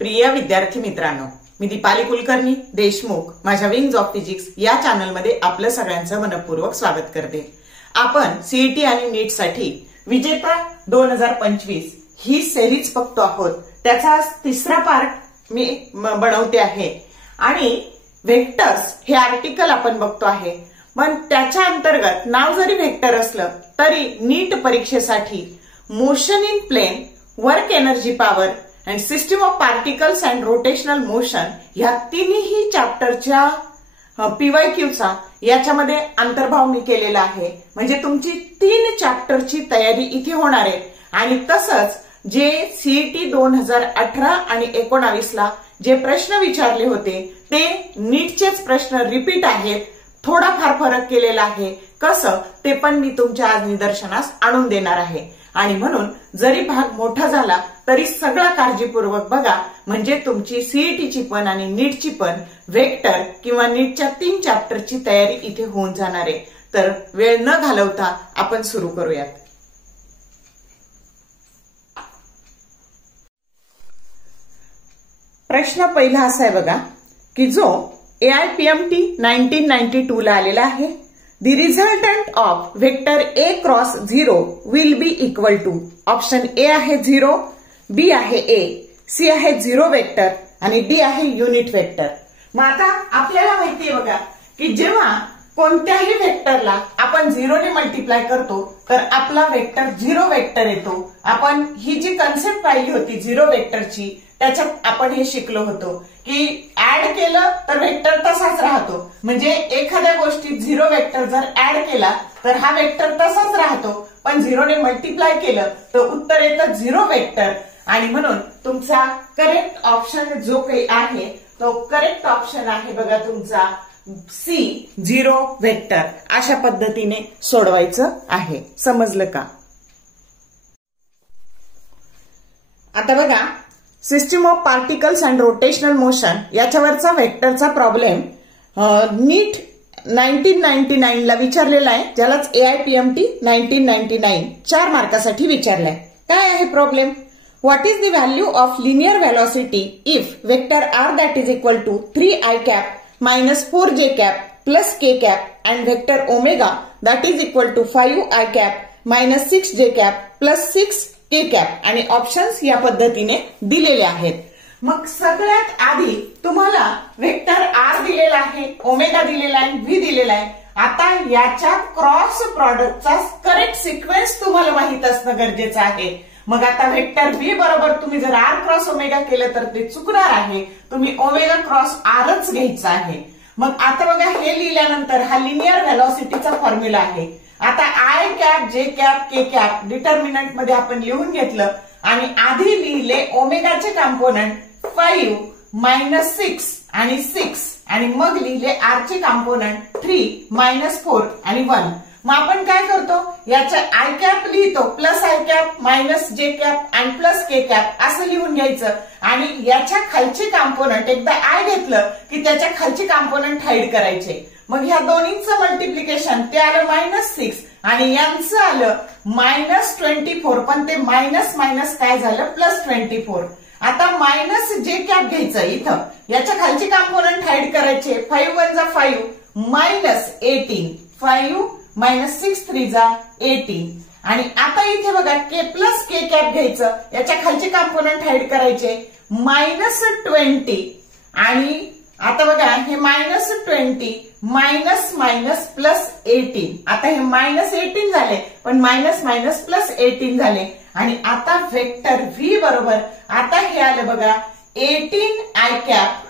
प्रिय विद्यार्थी मित्रांनो, मी दीपाली कुलकर्णी देशमुख माझ्या विंग्स ऑफ फिजिक्स या चॅनलमध्ये आपलं सगळ्यांचं मनपूर्वक स्वागत करते। आपण सीईटी आणि नीट साठी विजेता 2025 ही सिरीज बघतो आहोत। त्याचा तिसरा पार्ट मी बनवते आहे आणि वेक्टर्स हे आर्टिकल आपण बघतो आहे। पण त्याच्या अंतर्गत नाव जरी वेक्टर असलं तरी नीट परीक्षेसाठी motion in plane, work energy power आणि system of particles and rotational motion या तिन्ही चॅप्टरच्या पीवायक्यूचा याच्यामध्ये अंतर्भाव मी केलेला आहे। म्हणजे तुमची 3 चॅप्टरची तयारी इथे होणार आहे। आणि तसंच जे सीईटी 2018 आणि 19 ला जे प्रश्न विचारले होते ते नीटचेच प्रश्न रिपीट आहेत। थोडाफार फरक केलेला आहे, कसं ते पण मी तुमच्या आज निदर्शनास आणून देणार आहे। आणि म्हणून जरी भाग मोठा झाला तरी सगळा काळजीपूर्वक बघा, म्हणजे तुमची सीईटीची पण आणि नीटची पण वेक्टर किंवा नीटच्या 3 चॅप्टरची तयारी इथे होऊन जाणार आहे। तर वेळ न घालवता आपण सुरू करूयात। प्रश्न पहिला असा आहे बघा की जो AIPMT 1992 ला आलेला आहे। The resultant of vector A cross 0 will be equal to option A आहे 0, B आहे A, C आहे 0 वेक्टर आणि D आहे युनिट वेक्टर। मग आता आपल्याला माहितीये बघा की जेव्हा कोणत्याही वेक्टरला आपण 0 ने मल्टिप्लाय करतो तर आपला वेक्टर 0 वेक्टर येतो। आपण ही जी कन्सेप्ट पाहिली होती 0 वेक्टरची त्याच्यात आपण हे शिकलो होतो की ऍड केलं तर वेक्टर तसाच राहतो। म्हणजे एखाद्या गोष्टीत 0 वेक्टर जर ऍड केला तर हा वेक्टर तसाच राहतो, पण 0 ने मल्टिप्लाय केलं तर उत्तर येतं 0 वेक्टर। आणि म्हणून तुमचा करेक्ट ऑप्शन जो काही आहे तो करेक्ट ऑप्शन आहे बघा तुमचा C 0 वेक्टर। अशा पद्धतीने सोडवायचं आहे। समजलं का? आता बघा system of particles and rotational motion याच्यावरचा वेक्टरचा प्रॉब्लेम नीट 1999 ला विचारलेला आहे, ज्यालाच AIPMT 1999 4 मार्कासाठी विचारलाय। काय आहे problem? What is the value of linear velocity if vector r that is equal to 3i cap minus 4j cap plus k cap and vector omega that is equal to 5i cap minus 6j cap plus 6k cap आणि options या पद्धतीने दिलेले आहेत। मग सगळ्यात आधी तुम्हाला vector r दिलेला आहे, ओमेगा दिलेला आहे, v दिलेला आहे। आता याच्या क्रॉस प्रॉडक्टचा करेक्ट सिक्वेन्स तुम्हाला माहित असणं गरजेचं आहे। मग आता वेक्टर v बरोबर तुम्ही जर r क्रॉस ओमेगा केलं तर ते चुकणार आहे। तुम्ही ओमेगा क्रॉस rच घ्यायचा आहे। मग आता बघा हे लिहिल्यानंतर हा लिनियर व्हेलॉसिटीचा फॉर्म्युला आहे। आता i कॅप जे कॅप के कॅप डिटर्मिनंट मध्ये आपण लिहून घेतलं आणि आधी लिहिले ओमेगाचे कॉम्पोनंट 5 मायनस 6 आणि 6 आणि मग लिहिले r चे कॉम्पोनंट 3 मायनस 4 आणि 1। मग आपण काय करतो, याच्या आय कॅप लिहितो प्लस आय कॅप मायनस जे कॅप आणि प्लस के कॅप असं लिहून घ्यायचं आणि याच्या खालचे कॉम्पोनंट एकदा आय घेतलं की त्याच्या खालचे कॉम्पोनंट हाईड करायचे। मग ह्या दोन्हीचं मल्टिप्लिकेशन ते आलं मायनस 6 आणि यांचं आलं मायनस 24, पण ते मायनस मायनस काय झालं प्लस 24। आता मायनस जे कॅप घ्यायचं इथं, याच्या खालचे कॉम्पोनंट हाईड करायचे। 5 1 जा 5 मायनस 18, 5 मायनस 6 3 जा 18 आणि आता इथे बघा के प्लस के कॅप घ्यायचं, याच्या खालचे कॉम्पोनंट हाईड करायचे मायनस 20 आणि आता बघा हे मायनस 20 मायनस मायनस प्लस 18। आता हे मायनस 18 झाले, पण मायनस मायनस प्लस 18 झाले आणि आता वेक्टर v बरोबर आता हे आलं बघा 18 आय कॅप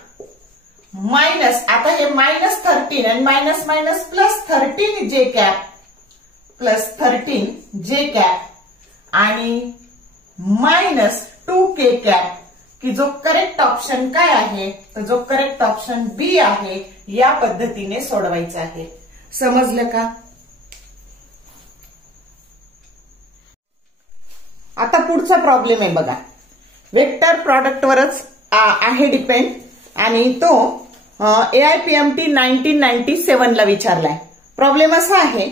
मायनस आता हे मायनस 13 आणि मायनस मायनस प्लस 13 जे कॅप प्लस 13 जे कॅप आणि मायनस 2k कॅप, की जो करेक्ट ऑप्शन काय आहे तर जो करेक्ट ऑप्शन बी आहे। या पद्धतीने सोडवायचं आहे। समजलं का? आता पुढचा प्रॉब्लेम आहे बघा, वेक्टर प्रॉडक्ट वरच आहे डिपेंड आणि तो AIPMT 1997 ला विचारलाय। प्रॉब्लेम असा आहे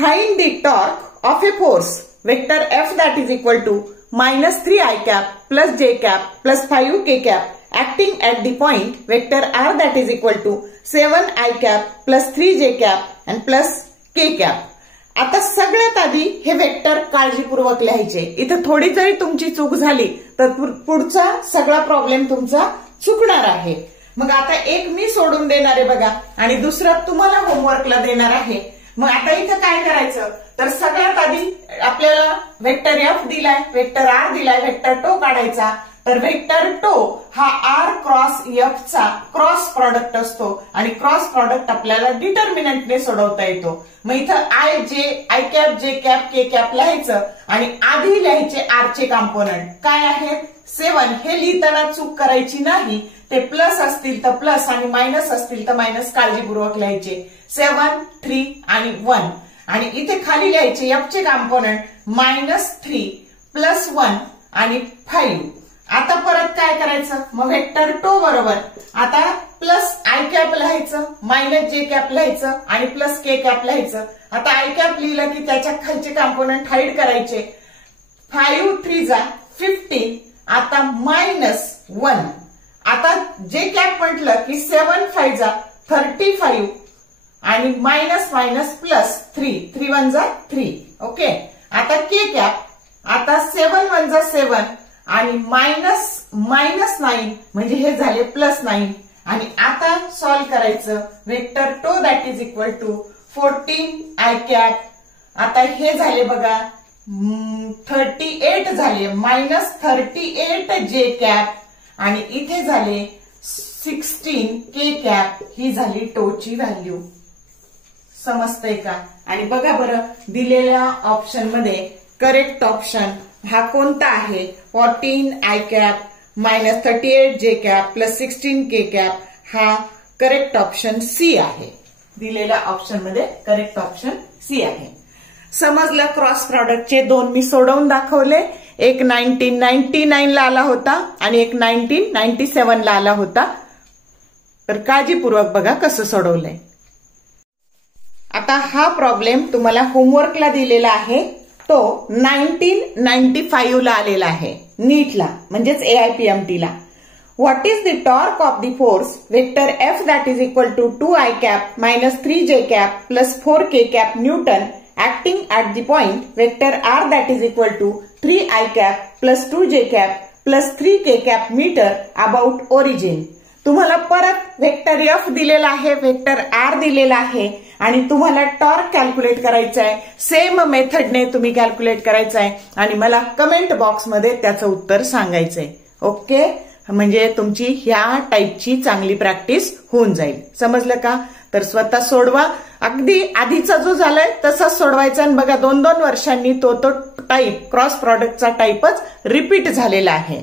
find the torque of a force vector F that is equal to -3i cap plus j cap plus 5k cap acting at the point vector R that is equal to 7i cap plus 3j cap and plus k cap. आता सगळ्यात आधी हे vector काळजीपूर्वक लिहायचे. इथं थोडी जरी तुमची चूक झाली तर पुढचा सगळा प्रॉब्लेम तुमचा चुकणार आहे. मग आता एक मी सोडून देणार आहे बघा आणि दुसरं तुम्हाला होमवर्कला देणार आहे. मग आता इथं काय करायचं तर सगळ्यात आधी आपल्याला वेक्टर F दिलाय, वेक्टर R दिलाय, वेक्टर टो काढायचा. तर वेक्टर टो हा R क्रॉस F चा क्रॉस प्रॉडक्ट असतो आणि क्रॉस प्रॉडक्ट आपल्याला डिटर्मिनंटने सोडवता येतो. मग इथं आय कॅप जे कॅप के कॅप लिहायचं आणि आधी लिहायचे R चे कॉम्पोनंट काय आहेत 7. हे लिहिताना चूक करायची नाही. ते प्लस असतील तर प्लस आणि मायनस असतील तर मायनस काळजीपूर्वक लिहायचे. 7, 3 आणि 1 आणि इथे खाली लिहायचे F चे कॉम्पोनंट -3 प्लस 1 आणि 5. आता परत काय करायचं मग वेक्टर टो बरोबर आता प्लस आय कॅप लिहायचं, मायनस जे कॅप लिहायचं आणि प्लस के कॅप लिहायचं. आता आय कॅप लिहिलं की त्याच्या खालचे कॉम्पोनंट हाईड करायचे. 5 3 जा 15. आता -1. आता जे कॅप म्हटलं की 7 5 जा 35 आणि मायनस मायनस प्लस 3 3 1 जा 3. ओके. आता के कॅप आता 7 1 जा 7 आणि -9 म्हणजे हे झाले +9 आणि आता सॉल्व्ह करायचं. Vector tau that is equal to 14 i cap. आता हे झाले बघा 38 झाले -38 जे कॅप आणि इथे झाले 16 के कॅप. ही झाली टोची व्हॅल्यू. समजतंय का? आणि बघा बरं दिलेल्या ऑप्शन मध्ये करेक्ट ऑप्शन हा कोणता आहे 14 आय कॅप -38 जे कॅप प्लस 16 के कॅप. हा करेक्ट ऑप्शन सी आहे. दिलेल्या ऑप्शन मध्ये करेक्ट ऑप्शन सी आहे. समजलं. क्रॉस प्रॉडक्टचे दोन मी सोडवून दाखवले. एक 1999 ला आला होता आणि एक 1997 ला आला होता. तर काळजीपूर्वक बघा कसं सोडवलंय. आता हा प्रॉब्लेम तुम्हाला होमवर्कला दिलेला आहे. तो 1995 ला आलेला आहे नीटला म्हणजेच AIPMT ला. What is the torque of the force vector F that is equal to 2i cap -3j cap plus 4k cap newton acting at the point vector R that is equal to 3i cap plus 2j cap plus 3k cap meter about origin. तुम्हाला परत vector F दिलेला आहे, vector R दिलेला आहे आणि तुम्हाला torque calculate करायचा आहे. सेम मेथडने तुम्ही कॅल्क्युलेट करायचं आहे आणि मला कमेंट बॉक्समध्ये त्याचं उत्तर सांगायचंय. ओके. म्हणजे तुमची ह्या टाईपची चांगली प्रॅक्टिस होऊन जाईल. समजलं का? तर स्वतः सोडवा. अगदी आधीचा जो झालाय तसाच सोडवायचा आणि बघा 2-2 वर्षांनी तो टाईप क्रॉस प्रॉडक्टचा टाईपच रिपीट झालेला आहे.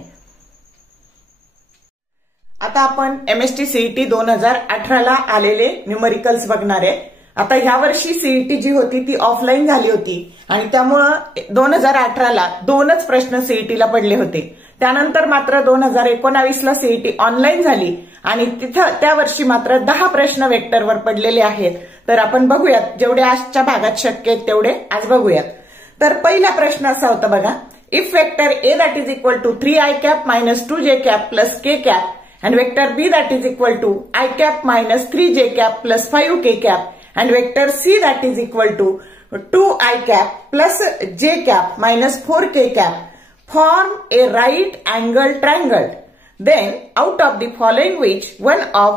आता आपण MST CET 2018 ला आलेले न्यूमरिकल्स बघणार आहे. आता ह्या वर्षी CET जी होती ती ऑफलाईन झाली होती आणि त्यामुळं 2018 ला 2च प्रश्न CET ला पडले होते. त्यानंतर मात्र 2019 ला CET ऑनलाईन झाली आणि तिथं त्या वर्षी मात्र 10 प्रश्न वेक्टरवर पडलेले आहेत. तर आपण बघूयात जेवढे आजच्या भागात शक्य आहेत तेवढे आज बघूयात. तर पहिला प्रश्न असा होता बघा. If vector A that is equal to 3i cap -2j cap plus k cap and vector B that is equal to i cap -3j cap plus 5k cap and vector C that is equal to 2i cap plus j cap -4k cap form a right angle triangle, then out of the following which one of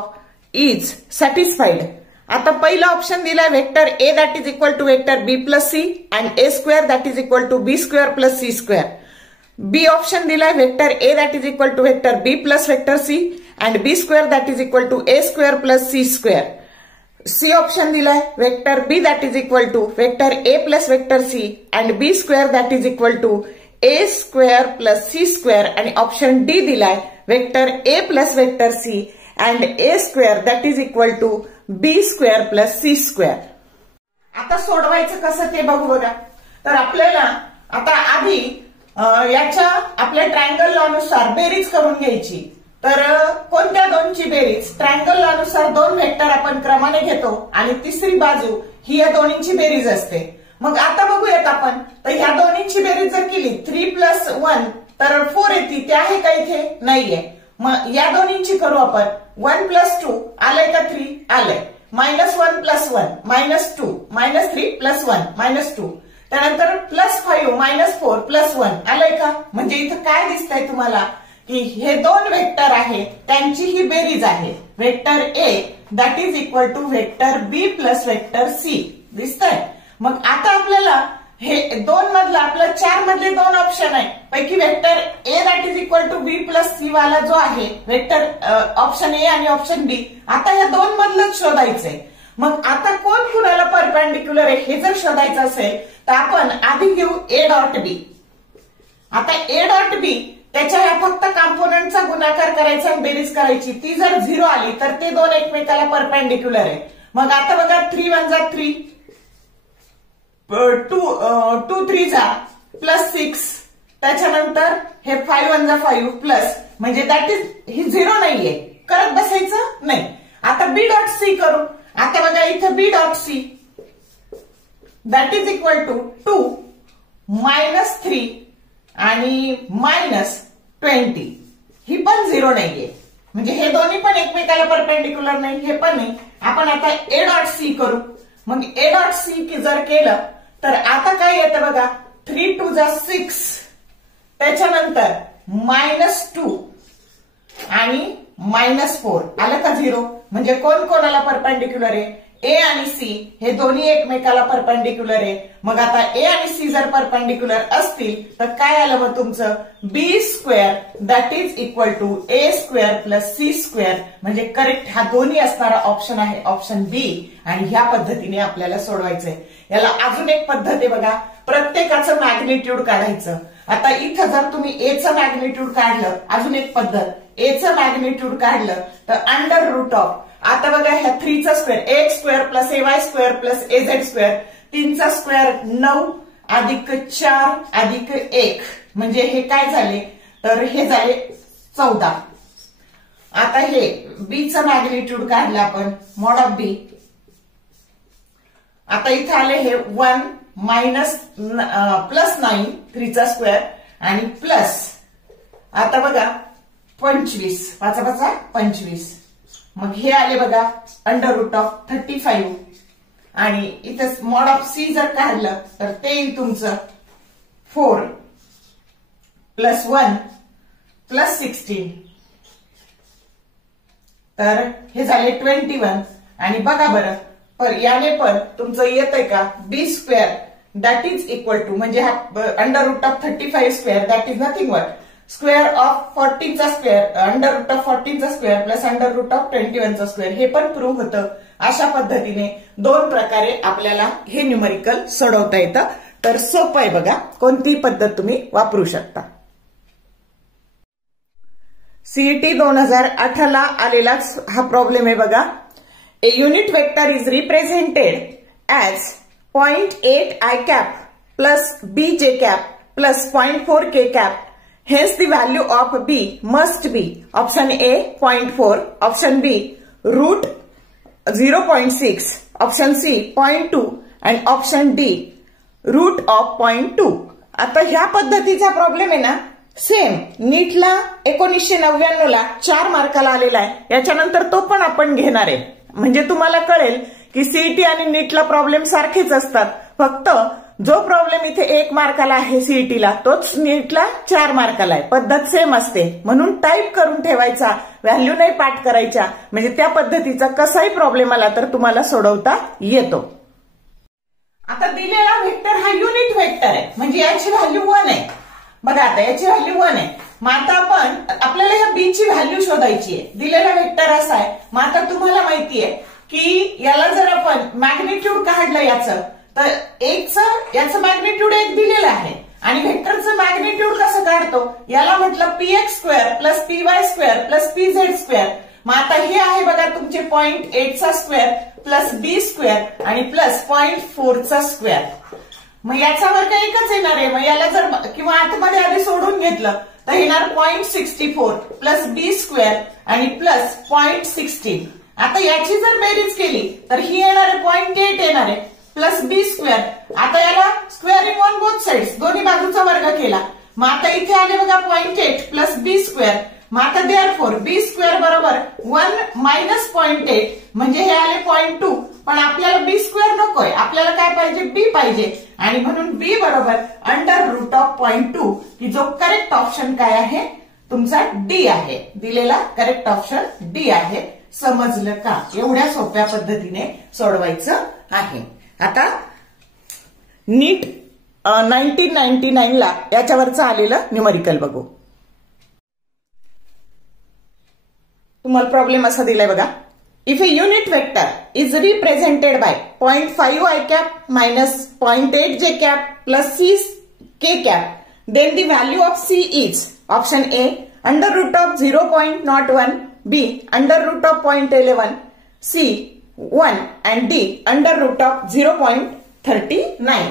is satisfied. आता पहिला option दिलाय vector A that is equal to vector B plus C and A square that is equal to B square plus C square. B option दिलाय vector A that is equal to vector B plus vector C and B square that is equal to A square plus C square. C option दिलाय vector B that is equal to vector A plus vector C and B square that is equal to A square plus C square आणि option D दिलाय vector A plus vector C and A square that is equal to B square plus C square. आता सोडवायचं कसं ते बघू बघा. तर आपल्याला आता आधी याच्या आपल्या ट्रायंगल लॉ नुसार बेरीज करून घ्यायची. तर कोणत्या दोनची बेरीज? ट्रायंगल लॉ नुसार 2 वेक्टर आपण क्रमाने घेतो आणि तिसरी बाजू ही या दोन्हीची बेरीज असते. मग आता बघूयात आपण, तर ह्या दोन्हीची बेरीज जर केली 3 प्लस 1 तर 4 येते, ते आहे का इथे? नाहीये. मग या दोन्हीची करू आपण. 1 प्लस 2 आलंय का? 3 आलंय. -1 प्लस 1 -2 -3 प्लस 1 -2 त्यानंतर +5 -4 प्लस 1 आलंय का? म्हणजे इथं काय दिसतंय तुम्हाला की हे दोन वेक्टर आहेत, त्यांची ही बेरीज आहे. Vector A that is equal to vector B plus vector C दिसतंय. मग आता आपल्याला हे दोन मधलं आपलं 4 मधले दोन ऑप्शन आहे पैकी vector A that is equal to B plus C वाला जो आहे वेक्टर ऑप्शन ए आणि ऑप्शन बी, आता या दोन मधलंच शोधायचंय. मग आता कोण कुणाला परपेंडिक्युलर आहे हे जर शोधायचं असेल तर आपण आधी घेऊ ए डॉट बी. आता ए डॉट बी त्याच्या ह्या फक्त कॉम्पोनंटचा गुणाकार करायचा आणि बेरीज करायची. ती जर 0 आली तर ते दोन एकमेकाला परपेंडिक्युलर आहे. मग आता बघा 3 1 जा 3 2 3 जा प्लस 6 त्याच्यानंतर हे 5 1 जा 5 प्लस, म्हणजे दॅट इज ही 0 नाहीये, करत बसायचं नाही. आता बी डॉट सी करू. आता बघा इथं B dot C that is equal to 2 -3 आणि -20, ही पण 0 नाहीये, म्हणजे हे दोन्ही पण एकमेकाला परपेंडिक्युलर नाही, हे पण नाही. आपण आता ए डॉट सी करू. मग ए डॉट सी जर केलं तर आता काय येतं बघा 3 2 जा 6 त्याच्यानंतर -2 आणि -4 आलं का 0, म्हणजे कोण कोणाला परपेंडिक्युलर आहे? ए आणि सी हे दोन्ही एकमेकाला परपेंडिक्युलर आहे. मग आता ए आणि सी जर परपेंडिक्युलर असतील तर काय आलं मग तुमचं B square that is equal to A square plus C square, म्हणजे करेक्ट हा दोन्ही असणारा ऑप्शन आहे ऑप्शन बी. आणि ह्या पद्धतीने आपल्याला सोडवायचंय. याला अजून एक पद्धत आहे बघा, प्रत्येकाचं मॅग्निट्यूड काढायचं. आता इथं जर तुम्ही एचं मॅग्निट्यूड काढलं, अजून एक पद्धत एचं मॅग्निट्यूड काढलं तर अंडर रूट ऑफ, आता बघा ह्या 3 चा square x square plus AY square plus AZ square 3 चा स्क्वेअर 9 अधिक 4 अधिक 1, म्हणजे हे काय झाले तर हे झाले 14. आता हे बीचं मॅग्निट्यूड काढलं आपण मॉड ऑफ बी. आता इथे आले हे 1 मायनस +9 3 चा स्क्वेअर आणि प्लस आता बघा 25 5 5 25, मग हे आले बघा अंडर रूट ऑफ 35 आणि इथे मॉड ऑफ सी जर काढलं तर ते येईल तुमचं 4 प्लस 1 प्लस 16, तर हे झाले 21. आणि बघा बरं पण याने पण तुमचं येतंय का B square that is equal to, म्हणजे हा under root of 35 square that is nothing but square of 14 चा स्क्वेअर अंडर रूट ऑफ 14 चा square plus under root of 21 चा स्क्वेअर, हे पण प्रूव्ह होतं. अशा पद्धतीने दोन प्रकारे आपल्याला हे न्यूमरिकल सोडवता येतं. तर सोपं आहे बघा, कोणती पद्धत तुम्ही वापरू शकता. सीईटी 2018 ला आलेलाच हा प्रॉब्लेम आहे बघा. A unit vector is represented as 0.8 I cap plus bj cap plus 0.4 k cap. Hence the value of B must be option A 0.4, option B root 0.6, option C 0.2 and option D root of 0.2. आता ह्या पद्धतीचा problem आहे ना same नीटला 1999 ला 4 मार्काला आलेला आहे. याच्यानंतर तो पण आपण घेणार आहे, म्हणजे तुम्हाला कळेल की सीईटी आणि नीटला प्रॉब्लेम सारखेच असतात. फक्त जो प्रॉब्लेम इथे 1 मार्काला आहे सीईटीला तोच नीटला 4 मार्काला आहे. पद्धत सेम असते म्हणून टाईप करून ठेवायचा, व्हॅल्यू नाही पाठ करायच्या, म्हणजे त्या पद्धतीचा कसाही प्रॉब्लेम आला तर तुम्हाला सोडवता येतो. आता दिलेला वेक्टर हा युनिट वेक्टर आहे, म्हणजे याची व्हॅल्यू 1 आहे. बघा आता याची व्हॅल्यू 1 आहे. मग आता आपल्याला या बी ची व्हॅल्यू शोधायची आहे. दिलेला वेक्टर असा आहे. मग आता तुम्हाला माहितीये की याला जर आपण मॅग्निट्यूड काढलं याचं तर याचं मॅग्निट्यूड 1 दिलेलं आहे आणि व्हेक्टरचं मॅग्निट्यूड कसं काढतो याला म्हटलं px square plus py square plus pz square. मग आता हे आहे बघा तुमचे 0.8 चा स्क्वेअर प्लस बी स्क्वेअर आणि प्लस 0.4 चा स्क्वेअर. मग याचा वर्ग एकच येणार आहे. मग याला जर किंवा आतमध्ये आधी सोडून घेतलं तर येणार 0.64 प्लस बी स्क्वेअर आणि प्लस 0.16. आता याची जर बेरीज केली तर ही येणार आहे 0.8 येणार आहे प्लस बी स्क्वेअर. आता याला स्क्वेअरिंग ऑन बोथ साइड्स, दोन्ही बाजूचा वर्ग केला. मग आता इथे आले बघा 0.8 प्लस बी स्क्वेअर. मग आता देअरफॉर बी स्क्वेअर बरोबर 1 मायनस 0.8 म्हणजे हे आले 0.2. पण आपल्याला बी स्क्वेअर नकोय, आपल्याला काय पाहिजे, बी पाहिजे. आणि म्हणून बी बरोबर अंडर रूट ऑफ 0.2 की जो करेक्ट ऑप्शन काय आहे तुमचा डी आहे. दिलेला करेक्ट ऑप्शन डी आहे. समजलं का? एवढ्या सोप्या पद्धतीने सोडवायचं आहे. आता नीट 1999 ला याच्यावरचं आलेलं न्यूमरिकल बघू. तुम्हाला प्रॉब्लेम असा दिलाय बघा. If A unit vector is represented by 0.5 i cap minus 0.8 j cap plus 6 k cap, then the value of c is option A under root of 0.01, B under root of 0.11, C 1 and D under root of 0.39.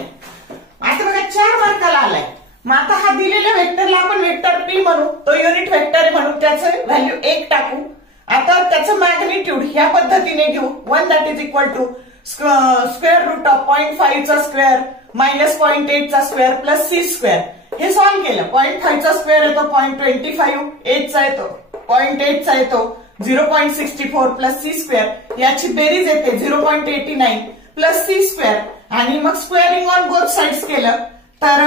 आता बघा 4 मार्काला आलाय. मग आता हा दिलेल्या वेक्टरला आपण vector P म्हणू, तो युनिट वेक्टर म्हणू, त्याचं व्हॅल्यू 1 टाकू. आता त्याचं मॅग्निट्यूड ह्या पद्धतीने घेऊ. 1 that is equal to square root of 0.5 चा स्क्वेअर मायनस 0.8 चा स्क्वेअर प्लस 6 स्क्वेअर. हे सॉल्व्ह केलं. 0.5 चा स्क्वेअर येतो 0.25, 8 चा येतो 0.8 चा येतो 0.64 प्लस 6 स्क्वेअर. याची बेरीज येते 0.89 प्लस 6 स्क्वेअर. आणि मग स्क्वेअरिंग ऑन बोथ साइड्स केलं तर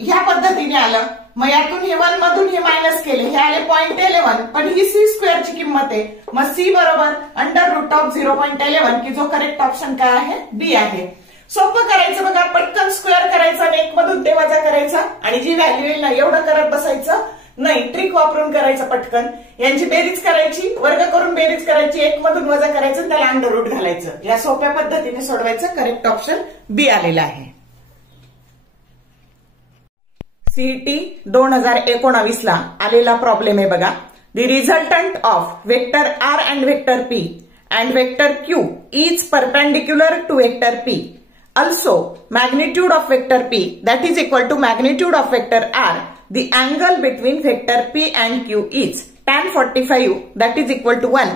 ह्या पद्धतीने आलं. मग यातून हे 1 मधून हे मायनस केले, हे आले 0.11. पण ही सी स्क्वेअरची किंमत आहे. मग सी बरोबर अंडर रूट ऑफ 0.11 की जो करेक्ट ऑप्शन काय आहे बी आहे. सोपं करायचं बघा. पटकन स्क्वेअर करायचा आणि 1 मधून ते वजा करायचा आणि जी व्हॅल्यू येईल ना एवढं करत बसायचं नाही, ट्रिक वापरून करायचं. पटकन यांची बेरीज करायची, वर्ग करून बेरीज करायची, 1 मधून वजा करायचं, त्याला अंडर रूट घालायचं. या सोप्या पद्धतीने सोडवायचं. करेक्ट ऑप्शन बी आलेला आहे. सीईटी 2019 ला आलेला प्रॉब्लेम आहे बघा. The resultant of vector R and vector P and vector Q is perpendicular to vector P. Also, magnitude of vector p that is equal to magnitude of vector r. The angle between vector p and q is tan 45 that is equal to 1.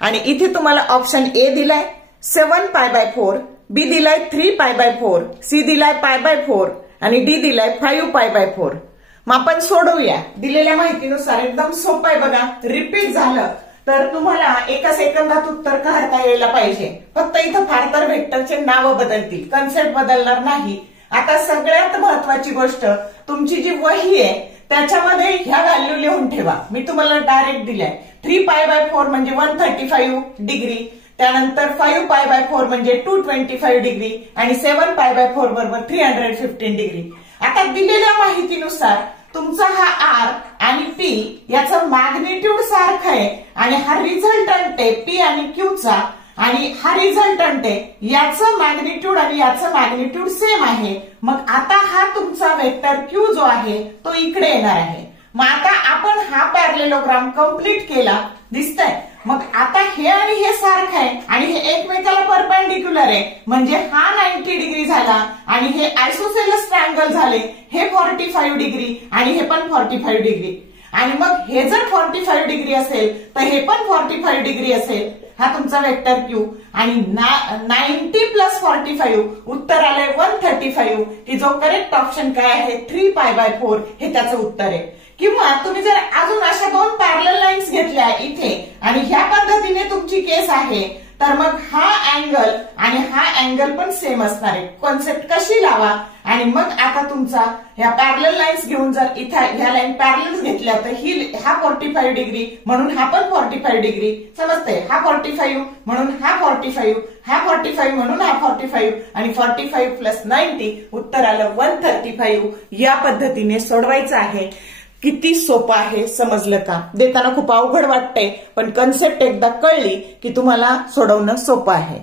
आणि इथे तुम्हाला option A दिलाय 7 pi by 4, बी दिलाय 3 pi by 4, C दिलाय pi by 4 आणि D दिलाय 5 pi by 4. मग आपण सोडवूया. दिलेल्या माहितीनुसार एकदम सोपं आहे बघा. रिपीट झालं तर तुम्हाला एका सेकंदात उत्तर काढता यायला पाहिजे. फक्त इथं फार तर व्हेक्टरचे नाव बदलतील, कन्सेप्ट बदलणार नाही. आता सगळ्यात महत्वाची गोष्ट, तुमची जी वही आहे त्याच्यामध्ये ह्या व्हॅल्यू लिहून ठेवा. मी तुम्हाला डायरेक्ट दिलाय. 3 पाय बाय 4 म्हणजे 135 डिग्री, त्यानंतर 5 पाय बाय 4 म्हणजे 225 डिग्री आणि 7 पाय बाय 4 बरोबर 315 डिग्री. आता दिलेल्या माहितीनुसार तुमचा हा आर आणि पी याचं मॅग्निट्यूड सारखं आहे आणि हा रिझल्टंट आहे पी आणि क्यूचा, आणि हा रिझल्टंट आहे याचं मॅग्निट्यूड आणि याचं मॅग्निट्यूड सेम आहे. मग आता हा तुमचा वेक्टर क्यू जो आहे तो इकडे येणार आहे. मग आता आपण हा पॅरलेलोग्राम कंप्लीट केला, दिसतंय. मग आता हे आणि हे सारखं आहे आणि हे एकमेकाला परपेंडिक्युलर आहे, म्हणजे हा 90 डिग्री झाला आणि हे आयसोसेलस ट्रायंगल झाले. हे 45 डिग्री आणि हे पण 45 डिग्री. आणि मग हे जर 45 डिग्री असेल तर हे पण 45 डिग्री असेल. हा तुमचा वेक्टर क्यू. आणि 90 प्लस 45 उत्तर आलंय 135 की जो करेक्ट ऑप्शन काय आहे 3 पाय बाय 4 हे त्याचं उत्तर आहे. किंवा तुम्ही जर अजून अशा 2 पॅरलल लाईन्स घेतल्या इथे आणि ह्या पद्धतीने तुमची केस आहे तर मग हा अँगल आणि हा अँगल पण सेम असणार आहे. कॉन्सेप्ट कशी लावा आणि मग आता तुमचा ह्या पॅरलल लाईन्स घेऊन जर इथे ह्या लाईन पॅरलल घेतल्या तर हा 45 डिग्री म्हणून हा पण 45 डिग्री समजतंय. हा 45 म्हणून हा 45, हा 45 म्हणून हा 45 आणि 45 प्लस 90 उत्तर आलं 135. या पद्धतीने सोडवायचं आहे. किती सोपं आहे, समजलं का? देताना खूप अवघड वाटतंय पण कन्सेप्ट एकदा कळली की तुम्हाला सोडवणं सोपं आहे.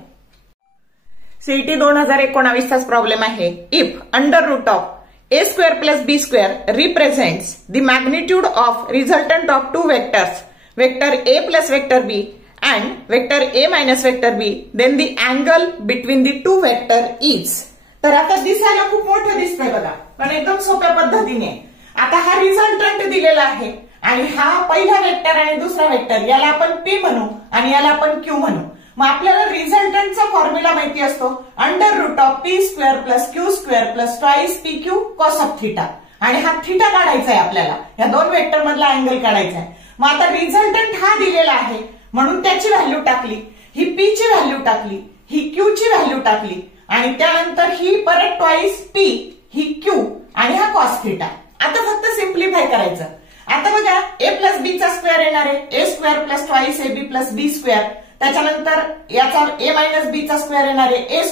सीईटी 2019 चाच प्रॉब्लेम आहे. If under root of A square plus B square represents the magnitude of resultant of 2 vectors, vector A plus vector B and vector A minus vector B, then the angle between the 2 vector is. तर आता दिसायला खूप मोठं दिसतंय बघा, पण एकदम सोप्या पद्धतीने. आता हा रिझल्टंट दिलेला आहे आणि हा पहिला वेक्टर आणि दुसरा वेक्टर, याला आपण पी म्हणू आणि याला आपण क्यू म्हणू. मग आपल्याला रिझल्टंटचा फॉर्म्युला माहिती असतो, √p² + q² + twice pq cos of theta, आणि हा थिटा काढायचा आहे आपल्याला, या दोन वेक्टर मधला अँगल काढायचा आहे. मग आता रिझल्टंट हा दिलेला आहे म्हणून त्याची व्हॅल्यू टाकली, ही p ची व्हॅल्यू टाकली, ही q ची व्हॅल्यू टाकली, आणि त्यानंतर ही परत ट्वाइस p, ही q, आणि हा cos थिटा. आता फक्त सिम्प्लिफाय करायचं. आता बघा a + b चा स्क्वेअर येणार आहे, a² + ट्वाइस ab + b². त्याच्यानंतर याचा a - b चा स्क्वेअर येणार आहे, a²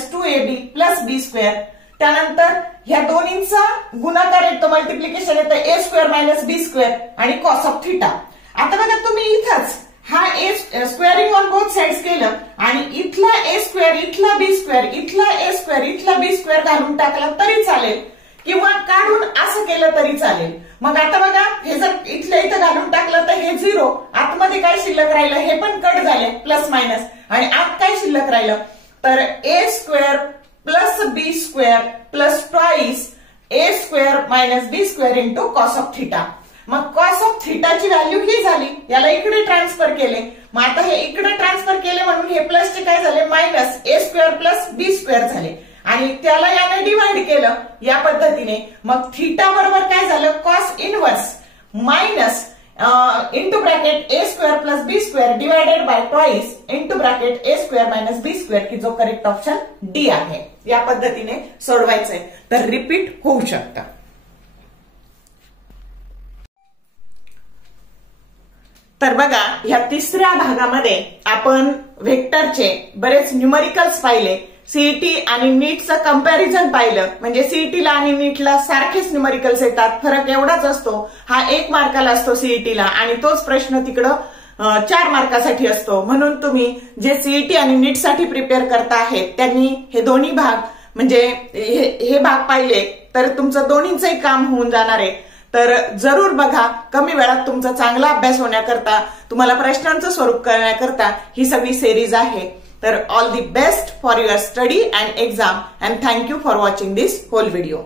- 2ab + b². त्यानंतर ह्या दोन्हींचा गुणाकार येतो, मल्टिप्लिकेशन येतं, a² - b² आणि cos ऑफ थिटा. आता बघा तुम्ही इथंच हा स्क्वेअरिंग ऑन बोथ साइड्स केलं आणि इथला a², इथला b², इथला a², इथला b² घालून टाकला तरी चालेल, किंवा काढून असं केलं तरी चालेल. मग आता बघा हे जर इथल्या इथं घालून टाकलं तर हे 0, आतमध्ये काय शिल्लक राहिलं, हे पण कट झाले प्लस मायनस, आणि आत काय शिल्लक राहिलं तर a² + b² + twice a² - b² into cos of theta. मग cos ऑफ थिटाची व्हॅल्यू ही झाली, याला इकडे ट्रान्सफर केले. मग आता हे इकडे ट्रान्सफर केले म्हणून हे प्लसचे काय झाले, मायनस a² + b² झाले, आणि त्याला याने डिवाइड केलं या पद्धतीने. मग थिटा बरोबर काय झालं, cos inverse minus into bracket a² + b² divided by twice into bracket a² - b², की जो करेक्ट ऑप्शन डी आहे. या पद्धतीने सोडवायचंय, तर रिपीट होऊ शकतं. तर बघा या तिसऱ्या भागामध्ये आपण व्हेक्टरचे बरेच न्यूमरिकल्स पाहिले, सीईटी आणि नीटचं कंपॅरिझन पाहिलं. म्हणजे सीईटीला आणि नीटला सारखेच न्यूमरिकल्स येतात, फरक एवढाच असतो, हा 1 मार्काला असतो सीईटीला, आणि तोच प्रश्न तिकडं 4 मार्कासाठी असतो. म्हणून तुम्ही जे सीईटी आणि नीटसाठी प्रिपेअर करता आहेत त्यांनी हे दोन्ही भाग, म्हणजे हे भाग पाहिले तर तुमचं दोन्हींचंही काम होऊन जाणार आहे. तर जरूर बघा, कमी वेळात तुमचा चांगला अभ्यास होण्याकरता, तुम्हाला प्रश्नांचं स्वरूप करण्याकरता ही सगळी सिरीज आहे. तर all the best for your study and exam, and thank you for watching this whole video.